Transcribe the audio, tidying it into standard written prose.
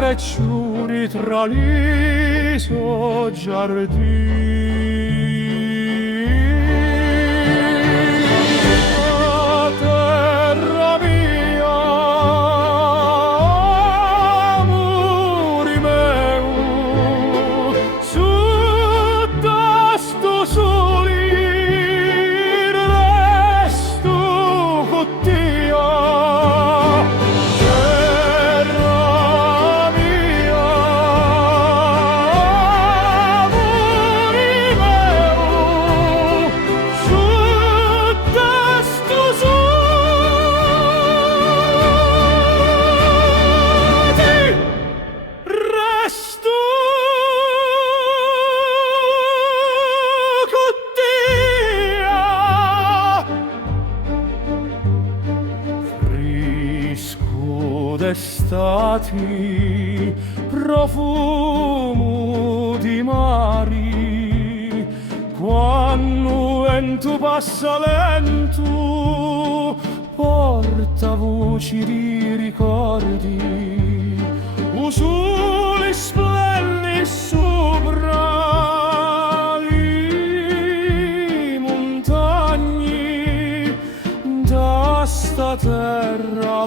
carecciuri tra l'iso giardino. Terra mia, amori meu, su tasto soli resto con Dio. Terra mia, amori meu, su tasto resto con Dio. Frisco d'estati, profumo di mari, quando vento passa lento, porta voci di ricordi, usuli splendi sopra le montagne, da sta terra